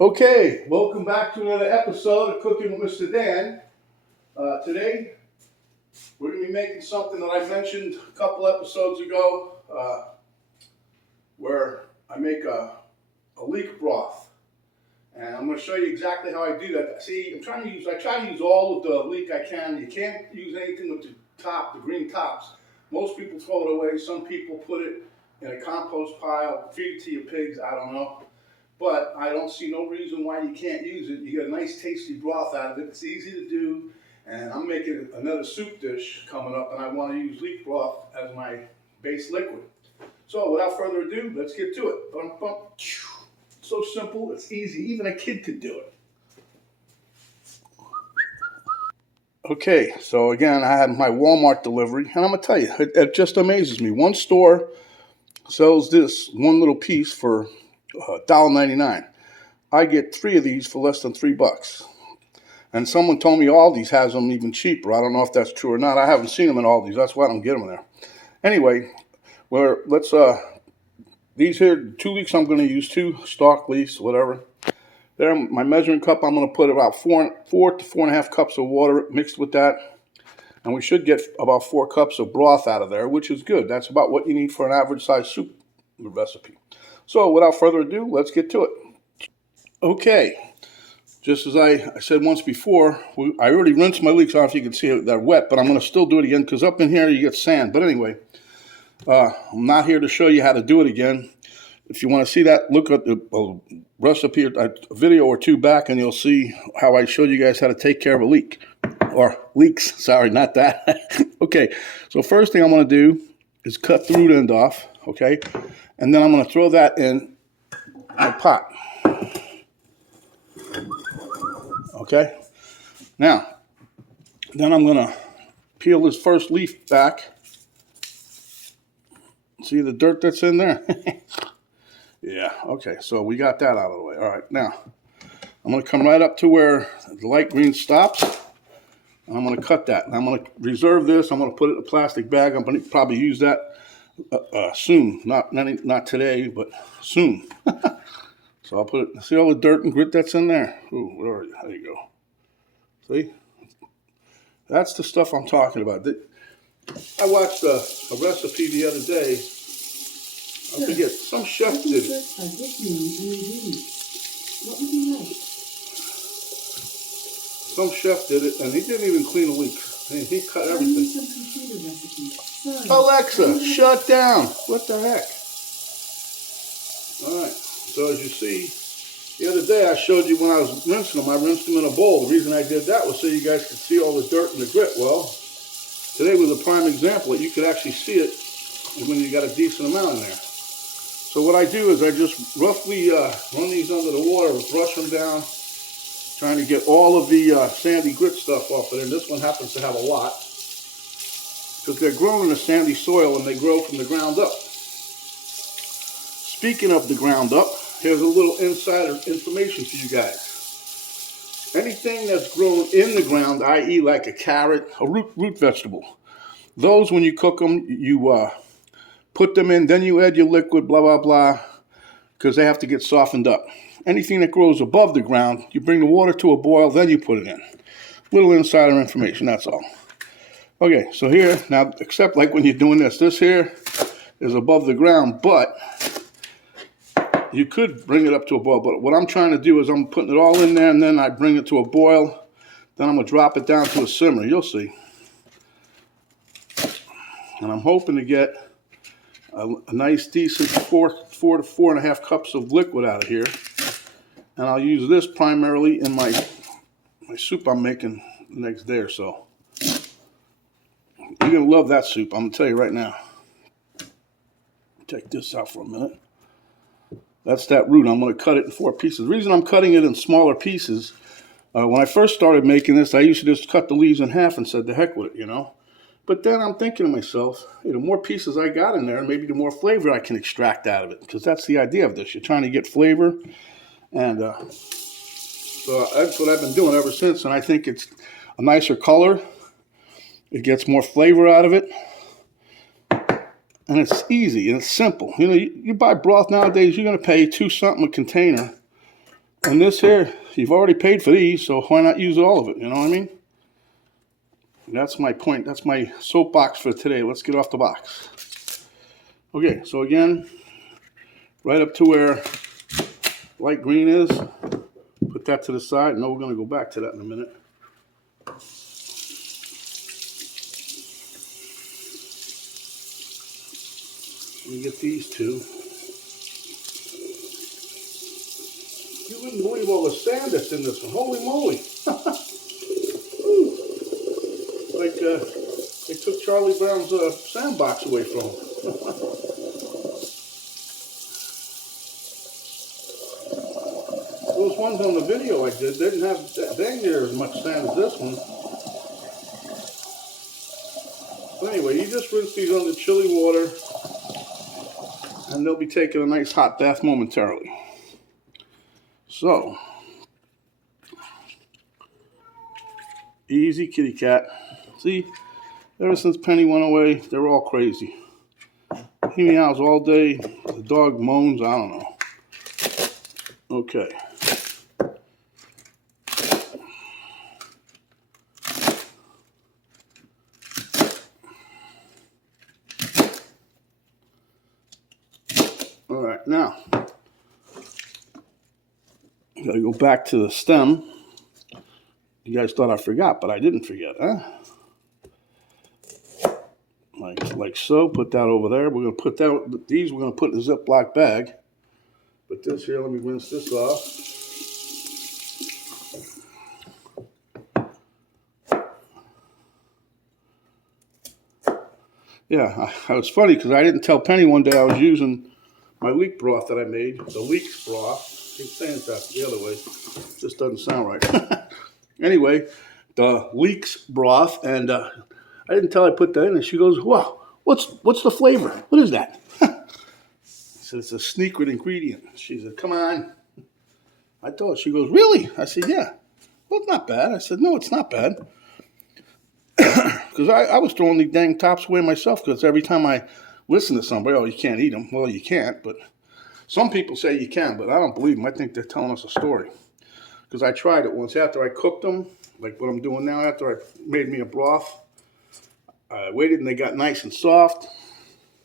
Okay, welcome back to another episode of Cooking with Mr. Dan. Today, we're going to be making something that I mentioned a couple episodes ago, where I make a leek broth. And I'm going to show you exactly how I do that. See, I try to use all of the leek I can. You can't use anything with the green tops. Most people throw it away. Some people put it in a compost pile, feed it to your pigs, I don't know. But I don't see no reason why you can't use it. You get a nice tasty broth out of it. It's easy to do. And I'm making another soup dish coming up, and I want to use leek broth as my base liquid. So without further ado, let's get to it. Bum, bum. So simple, it's easy. Even a kid could do it. Okay, so again, I had my Walmart delivery, and I'm going to tell you, it just amazes me. One store sells this one little piece for $1.99. I get 3 of these for less than $3. And someone told me Aldi's has them even cheaper. I don't know if that's true or not. I haven't seen them in Aldi's. That's why I don't get them there. Anyway, these here 2 weeks I'm going to use 2 stalk leaves, whatever. There, my measuring cup, I'm going to put about 4 to 4.5 cups of water mixed with that. And we should get about 4 cups of broth out of there, which is good. That's about what you need for an average size soup recipe. So without further ado, let's get to it. Okay, just as I said once before, I already rinsed my leeks. I don't know if you can see it, they're wet, but I'm going to still do it again because up in here you get sand. But anyway, I'm not here to show you how to do it again. If you want to see that, look at the recipe, a video or 2 back, and you'll see how I showed you guys how to take care of a leek. Or leeks, sorry, not that. Okay, so first thing I'm going to do is cut the root end off, okay? And then I'm going to throw that in my pot. Okay? Now, then I'm going to peel this first leaf back. See the dirt that's in there? Yeah, okay, so we got that out of the way. All right, now, I'm going to come right up to where the light green stops. And I'm going to cut that. And I'm going to reserve this. I'm going to put it in a plastic bag. I'm going to probably use that soon. Not today, but soon. So I'll put it, see all the dirt and grit that's in there? Ooh, where are you? There you go. See? That's the stuff I'm talking about. I watched a recipe the other day. I forget, some chef did it. What would you like? Some chef did it, and he didn't even clean a leek. He cut everything. Alexa, shut down. What the heck? All right, so as you see, the other day I showed you when I was rinsing them, I rinsed them in a bowl. The reason I did that was so you guys could see all the dirt and the grit. Well, today was a prime example that you could actually see it when you got a decent amount in there. So what I do is I just roughly run these under the water, brush them down, trying to get all of the sandy grit stuff off of it. And this one happens to have a lot because they're grown in a sandy soil and they grow from the ground up. Speaking of the ground up, here's a little insider information for you guys. Anything that's grown in the ground, i.e. like a carrot, a root vegetable, those when you cook them, you put them in, then you add your liquid, blah, blah, blah, because they have to get softened up. Anything that grows above the ground, you bring the water to a boil, then you put it in. Little insider information, that's all. Okay, so here, now, except like when you're doing this here is above the ground, but you could bring it up to a boil. But what I'm trying to do is I'm putting it all in there, and then I bring it to a boil. Then I'm going to drop it down to a simmer. You'll see. And I'm hoping to get a nice, decent 4 to 4.5 cups of liquid out of here. And I'll use this primarily in my soup I'm making the next day or so. You're going to love that soup, I'm going to tell you right now. Take this out for a minute. That's that root. I'm going to cut it in 4 pieces. The reason I'm cutting it in smaller pieces, when I first started making this, I used to just cut the leaves in half and said, the heck with it, you know. But then I'm thinking to myself, hey, the more pieces I got in there, maybe the more flavor I can extract out of it. Because that's the idea of this. You're trying to get flavor. And so that's what I've been doing ever since. And I think it's a nicer color. It gets more flavor out of it. And it's easy and it's simple. You know, you buy broth nowadays, you're going to pay $2 something a container And this here, you've already paid for these, so why not use all of it? You know what I mean? That's my point. That's my soapbox for today. Let's get off the box. Okay, so again, right up to where light green is, put that to the side. No, we're going to go back to that in a minute. Let me get these two. You wouldn't believe all the sand that's in this one. Holy moly. Like they took Charlie Brown's sandbox away from him. Those ones on the video I did didn't have dang near as much sand as this one. But anyway, you just rinse these under chilly water and they'll be taking a nice hot bath momentarily. So, easy kitty cat. See, ever since Penny went away, they're all crazy. He meows all day, the dog moans, I don't know. Okay. All right, now, I gotta go back to the stem. You guys thought I forgot, but I didn't forget, huh? Like so, put that over there. We're gonna put that, these we're gonna put in a Ziploc bag. But this here, let me rinse this off. Yeah, I was funny because I didn't tell Penny one day I was using my leek broth that I made, the Leeks Broth. I keep saying that the other way. This doesn't sound right. Anyway, the Leeks Broth, and I didn't tell her I put that in, and she goes, "Wow, what's the flavor? What is that?" I said, "It's a secret ingredient." She said, "Come on." I told her. She goes, "Really?" I said, "Yeah." "Well, it's not bad." I said, "No, it's not bad." Because I was throwing the dang tops away myself because every time I listen to somebody, oh, you can't eat them. Well, you can't, but some people say you can, but I don't believe them. I think they're telling us a story. Because I tried it once after I cooked them, like what I'm doing now after I made me a broth. I waited and they got nice and soft.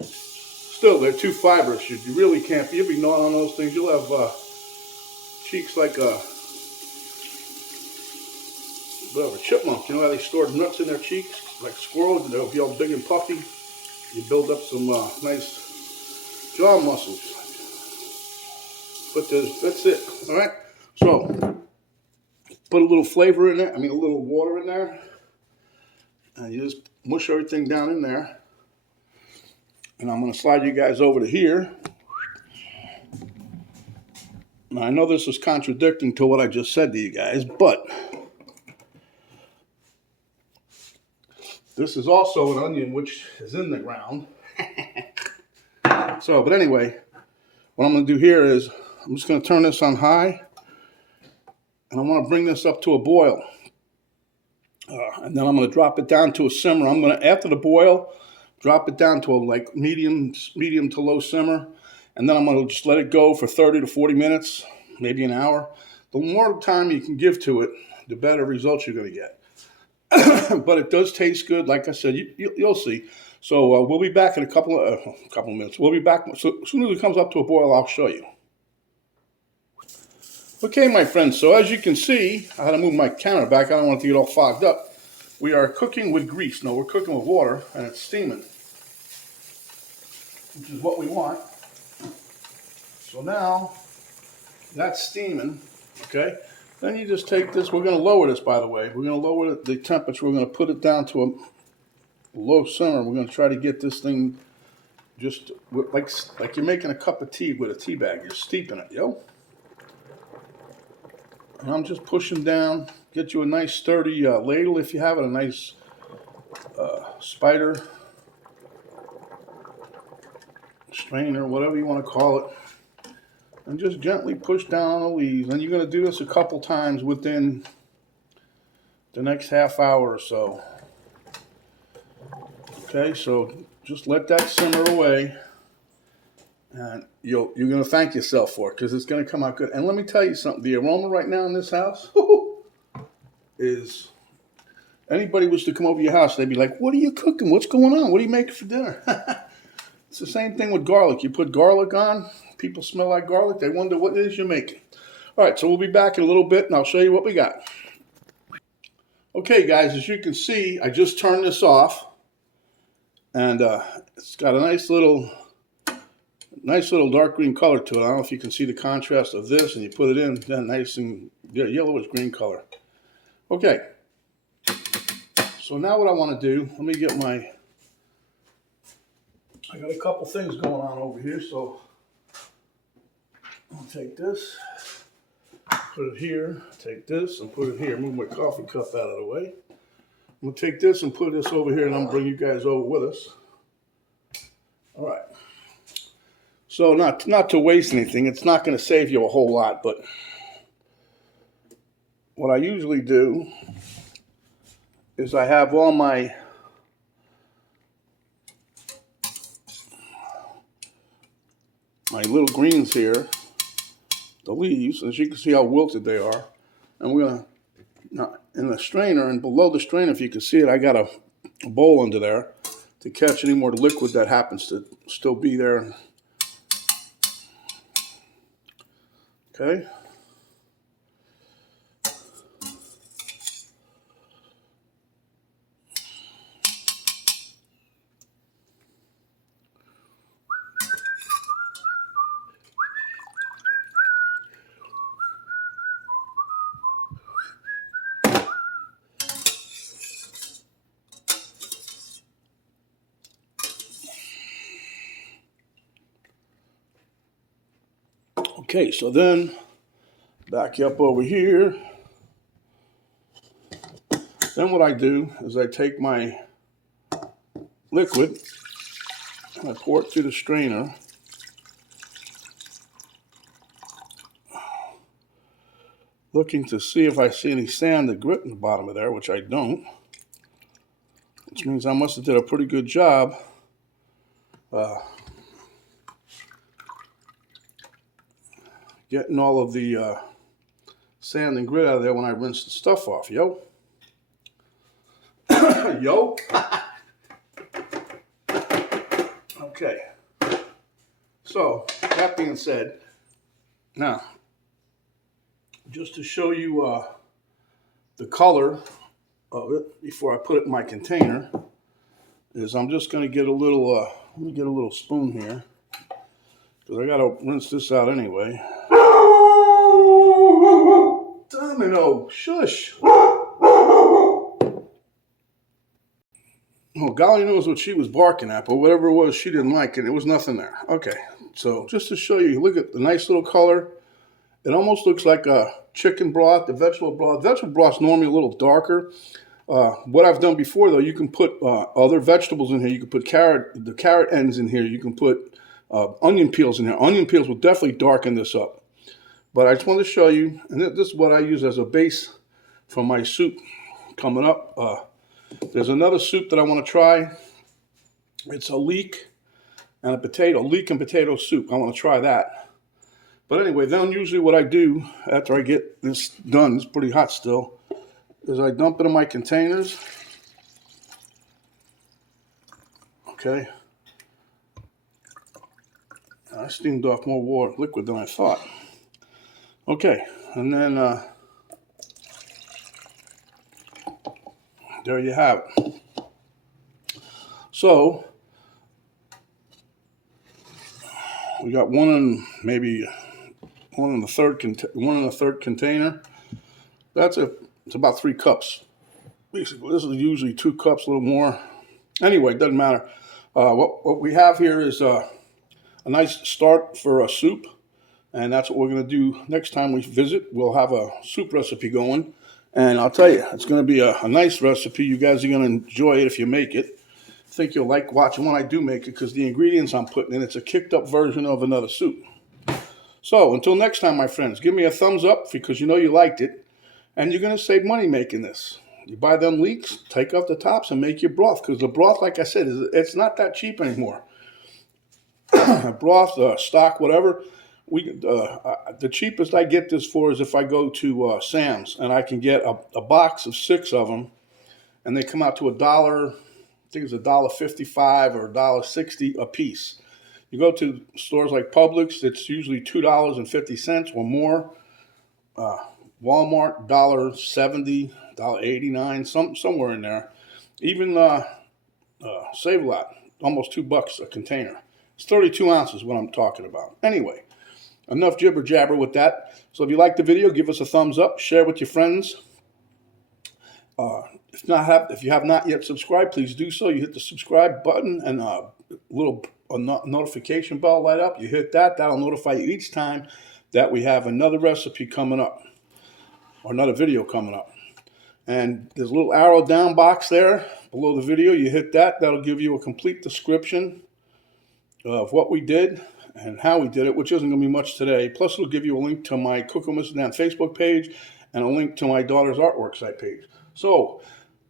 Still, they're too fibrous. You really can't. You'll be gnawing on those things. You'll have cheeks like a chipmunk. You know how they store nuts in their cheeks? Like squirrels, they'll be all big and puffy. You build up some nice jaw muscles. But that's it. All right. So put a little flavor in there. I mean, a little water in there, and you just mush everything down in there. And I'm going to slide you guys over to here. Now, I know this is contradicting to what I just said to you guys, but this is also an onion which is in the ground. So, but anyway, what I'm going to do here is I'm just going to turn this on high, and I want to bring this up to a boil. And then I'm going to drop it down to a simmer. I'm going to, after the boil, drop it down to a like medium to low simmer, and then I'm going to just let it go for 30 to 40 minutes, maybe an hour. The more time you can give to it, the better results you're going to get. But it does taste good. Like I said, you'll see. So we'll be back in a couple of minutes. We'll be back. So as soon as it comes up to a boil, I'll show you. Okay, my friends. So as you can see, I had to move my camera back. I don't want it to get all fogged up. We are cooking with grease. No, we're cooking with water, and it's steaming, which is what we want. So now that's steaming. Okay. Then you just take this. We're going to lower this, by the way. We're going to lower the temperature. We're going to put it down to a low simmer. We're going to try to get this thing just like you're making a cup of tea with a tea bag. You're steeping it, yo. And I'm just pushing down. Get you a nice sturdy ladle if you have it. A nice spider, strainer, whatever you want to call it. And just gently push down on the leaves. And you're going to do this a couple times within the next half hour or so. Okay, so just let that simmer away. And you're going to thank yourself for it because it's going to come out good. And let me tell you something. The aroma right now in this house is, anybody was to come over your house, they'd be like, what are you cooking? What's going on? What are you making for dinner? It's the same thing with garlic. You put garlic on, people smell like garlic. They wonder what it is you're making. All right, so we'll be back in a little bit, and I'll show you what we got. Okay, guys, as you can see, I just turned this off. And it's got a nice little dark green color to it. I don't know if you can see the contrast of this, and you put it in, then nice and yellowish green color. Okay, so now what I want to do, let me get I got a couple things going on over here, so I'll take this, put it here, take this and put it here, move my coffee cup out of the way. I'm going to take this and put this over here, and I'm going to bring you guys over with us. All right. So not to waste anything, it's not going to save you a whole lot, but what I usually do is I have all my little greens here, the leaves, as you can see how wilted they are. And we're going to, now in the strainer, and below the strainer, if you can see it, I got a bowl under there to catch any more liquid that happens to still be there. Okay. Okay, so then back you up over here. Then what I do is I take my liquid and I pour it through the strainer. Looking to see if I see any sand or grit in the bottom of there, which I don't. Which means I must have did a pretty good job getting all of the sand and grit out of there when I rinse the stuff off, yo. Yo. Okay. So, that being said, now, just to show you the color of it before I put it in my container, is I'm just going to get a little, let me get a little spoon here, because I got to rinse this out anyway. Domino, shush. Oh, golly knows what she was barking at, but whatever it was, she didn't like it. There was nothing there. Okay, so just to show you, look at the nice little color. It almost looks like a chicken broth, the vegetable broth. Vegetable broth's normally a little darker. What I've done before, though, you can put other vegetables in here. You can put the carrot ends in here. You can put onion peels in here. Onion peels will definitely darken this up. But I just wanted to show you, and this is what I use as a base for my soup coming up. There's another soup that I want to try. It's a leek and potato soup. I want to try that. But anyway, then usually what I do after I get this done, it's pretty hot still, is I dump it in my containers. Okay. I steamed off more liquid than I thought. Okay, and then there you have it. So we got one in the third container. It's about 3 cups. Basically, this is usually 2 cups, a little more. Anyway, it doesn't matter. What we have here is a nice start for a soup. And that's what we're going to do next time we visit. We'll have a soup recipe going. And I'll tell you, it's going to be a nice recipe. You guys are going to enjoy it if you make it. I think you'll like watching when I do make it because the ingredients I'm putting in, it's a kicked up version of another soup. So until next time, my friends, give me a thumbs up because you know you liked it. And you're going to save money making this. You buy them leeks, take off the tops and make your broth. Because the broth, like I said, it's not that cheap anymore. broth, stock, whatever. The cheapest I get this for is if I go to Sam's, and I can get a box of 6 of them, and they come out to $1. I think it's $1.55 or $1.60 a piece. You go to stores like Publix, it's usually $2.50 or more. Walmart, $1.70, $1.89, somewhere in there. Even Save-A-Lot, almost $2 a container. It's 32 ounces what I'm talking about. Anyway, enough jibber jabber with that. So if you like the video, give us a thumbs up, share with your friends. If you have not yet subscribed, please do so. You hit the subscribe button and a little notification bell light up. You hit that. That'll notify you each time that we have another recipe coming up or another video coming up. And there's a little arrow down box there below the video. You hit that. That'll give you a complete description of what we did and how we did it, which isn't going to be much today. Plus, it'll give you a link to my Cook with Mrs. Dan Facebook page and a link to my daughter's artwork site page. So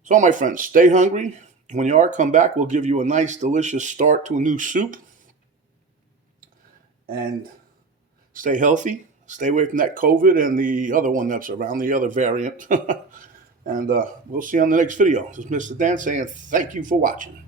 my friends, stay hungry. When you are, come back. We'll give you a nice, delicious start to a new soup. And stay healthy. Stay away from that COVID and the other one that's around, the other variant. And we'll see you on the next video. This is Mr. Dan saying thank you for watching.